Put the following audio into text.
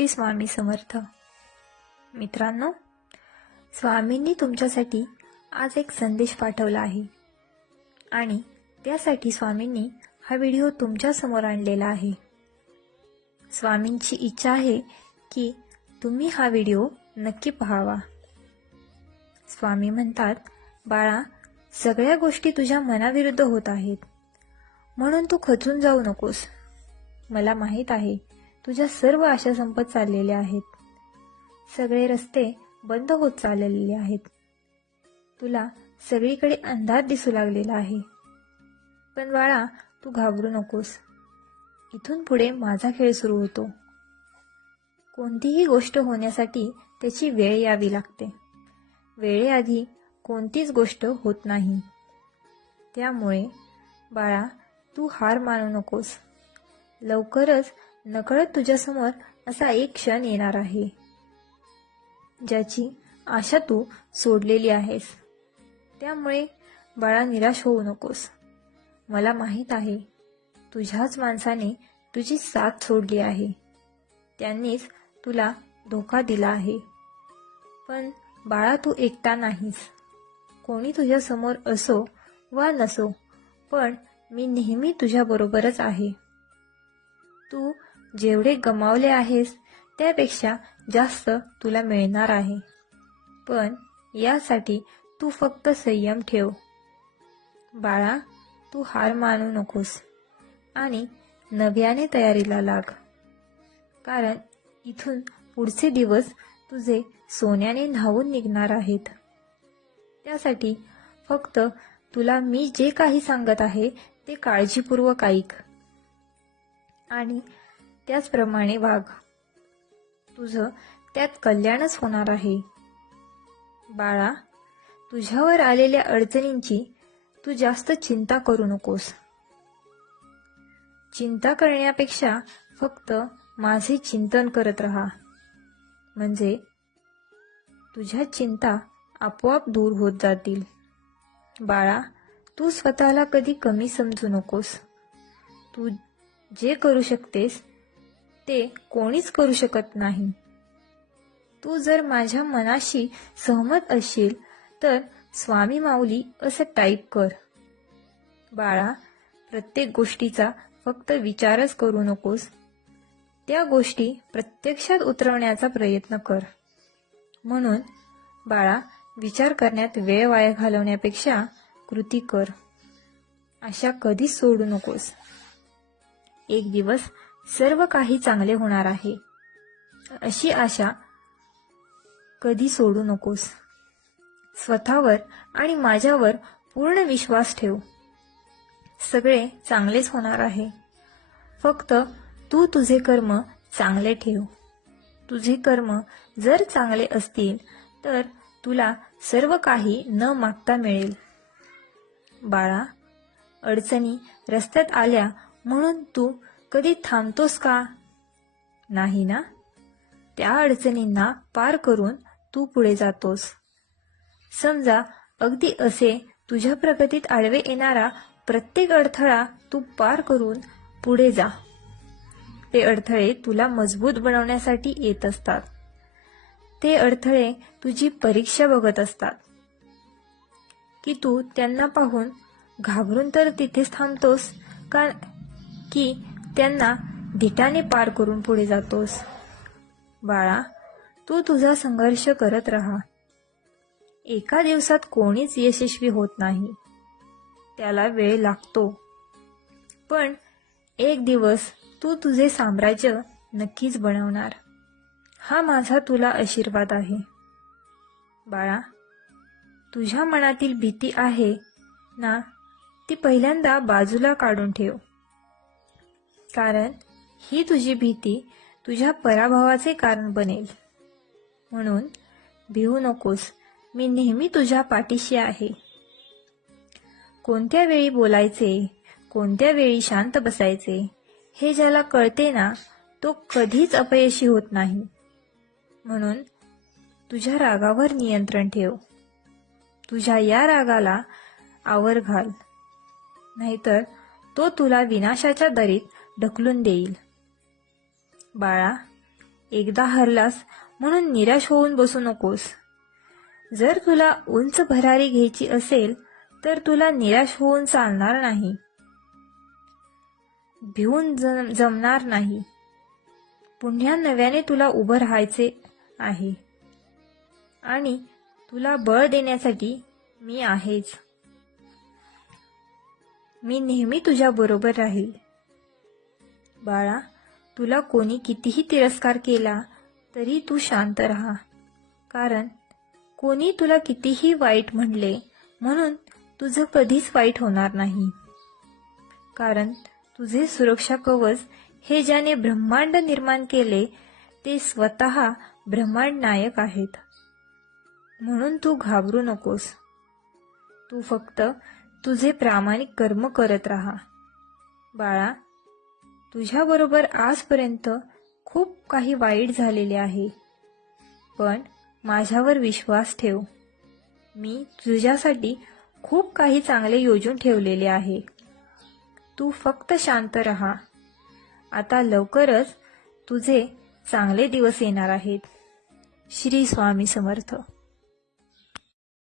श्री स्वामी समर्थ. मित्रांनो स्वामींनी तुमच्यासाठी आज एक संदेश पाठवला आहे. आणि त्यासाठी स्वामींनी हा व्हिडिओ तुमच्यासमोर आणलेला आहे. स्वामींची इच्छा आहे की तुम्ही हा व्हिडिओ नक्की पाहावा. स्वामी म्हणतात बाळा सगळ्या गोष्टी तुझ्या मनाविरुद्ध होत आहेत. म्हणून तू खचून जाऊ नकोस. मला माहीत आहे तुझ्या सर्व आशा संपत चाललेल्या आहेत. सगळे रस्ते बंद होत चाललेले आहेत. तुला सगळीकडे अंधार दिसू लागलेला आहे. पण बाळा तू घाबरू नकोस. इथून पुढे माझा खेळ सुरू होतो. कोणतीही गोष्ट होण्यासाठी त्याची वेळ यावी लागते. वेळेआधी कोणतीच गोष्ट होत नाही. त्यामुळे बाळा तू हार मानू नकोस. लवकरच नकळत तुझ्यासमोर असा एक क्षण येणार आहे ज्याची आशा तू सोडलेली आहेस. त्यामुळे बाळा निराश होऊ नकोस. मला माहीत आहे तुझ्याच माणसाने तुझी साथ सोडली आहे. त्यांनीच तुला धोका दिला आहे. पण बाळा तू एकटा नाहीस. कोणी तुझ्या समोर असो वा नसो पण मी नेहमी तुझ्याबरोबरच आहे. तू जेवढे गमावले आहेस त्यापेक्षा जास्त तुला मिळणार आहे. पण यासाठी तू फक्त संयम ठेव. बाळा तू हार मानू नकोस आणि नव्याने तयारीला लाग. कारण इथून पुढचे दिवस तुझे सोन्याने न्हावून निघणार आहेत. त्यासाठी फक्त तुला मी जे काही सांगत आहे ते काळजीपूर्वक ऐक. आणि त्याचप्रमाणे वाघ. तुझं त्यात कल्याणच होणार आहे. बाळा तुझ्यावर आलेल्या अडचणींची तू जास्त चिंता करू नकोस. चिंता करण्यापेक्षा फक्त माझे चिंतन करत राहा. म्हणजे तुझ्या चिंता आपोआप दूर होत जातील. बाळा तू स्वतःला कधी कमी समजू नकोस. तू जे करू शकतेस ते कोणीच करू शकत नाही. तू जर माझ्या मनाशी सहमत असशील तर स्वामी माऊली असं टाईप कर. बाळा प्रत्येक गोष्टीचा फक्त विचारच करू नकोस. त्या गोष्टी प्रत्यक्षात उतरवण्याचा प्रयत्न कर. म्हणून बाळा विचार करण्यात वेळ वाया घालवण्यापेक्षा कृती कर. आशा कधीच सोडू नकोस. एक दिवस सर्व काही चांगले होणार आहे. अशी आशा कधी सोडू नकोस. स्वतःवर आणि माझ्यावर पूर्ण विश्वास ठेव. सगळे चांगलेच होणार आहे. फक्त तू तुझे कर्म चांगले ठेव. तुझे कर्म जर चांगले असतील तर तुला सर्व काही न मागता मिळेल. बाळा अडचणी रस्त्यात आल्या म्हणून तू कधी थांबतोस का? नाही ना? त्या अडचणींना पार करून तू पुढे जातोस. समजा अगदी असे तुझ्या प्रगतीत आडवे येणारा प्रत्येक अडथळा तू पार करून पुढे जा. ते अडथळे तुला मजबूत बनवण्यासाठी येत असतात. ते अडथळे तुझी परीक्षा बघत असतात. की तू त्यांना पाहून घाबरून तर तिथेच थांबतोस का की त्यांना धिटाने पार करून पुढे जातोस. बाळा तू तुझा संघर्ष करत राहा. एका दिवसात कोणीच यशस्वी होत नाही. त्याला वेळ लागतो. पण एक दिवस तू तुझे साम्राज्य नक्कीच बनवणार. हा माझा तुला आशीर्वाद आहे. बाळा तुझ्या मनातील भीती आहे ना ती पहिल्यांदा बाजूला काढून ठेव. कारण ही तुझी भीती तुझ्या पराभवाचे कारण बनेल. म्हणून भिवू नकोस. मी नेहमी तुझ्या पाठीशी आहे. कोणत्या वेळी बोलायचे? कोणत्या वेळी शांत बसायचे? हे ज्याला कळते ना तो कधीच अपयशी होत नाही. म्हणून तुझ्या रागावर नियंत्रण ठेव. तुझ्या या रागाला आवर घाल. नाहीतर तो तुला विनाशाच्या दरीत ढकलून देईल. बाळा एकदा हरलास म्हणून निराश होऊन बसू नकोस. जर तुला उंच भरारी घ्यायची असेल तर तुला निराश होऊन चालणार नाही. भिवून जम- जमणार नाही. पुन्हा नव्याने तुला उभं राहायचे आहे. आणि तुला बळ देण्यासाठी मी आहेच. मी नेहमी तुझ्या बरोबर राहील. बाळा तुला कोणी कितीही तिरस्कार केला तरी तू शांत राहा. कारण कोणी तुला कितीही वाईट म्हणले म्हणून तुझं कधीच वाईट होणार नाही. कारण तुझे सुरक्षा कवच हे ज्याने ब्रह्मांड निर्माण केले ते स्वतः ब्रह्मांड नायक आहेत. म्हणून तू घाबरू नकोस. तू फक्त तुझे प्रामाणिक कर्म करत राहा. बाळा तुझ्याबरोबर आजपर्यंत खूप काही वाईट झालेले आहे. पण माझ्यावर विश्वास ठेव. मी तुझ्यासाठी खूप काही चांगले योजून ठेवलेले आहे. तू फक्त शांत राहा. आता लवकरच तुझे चांगले दिवस येणार आहेत. श्री स्वामी समर्थ.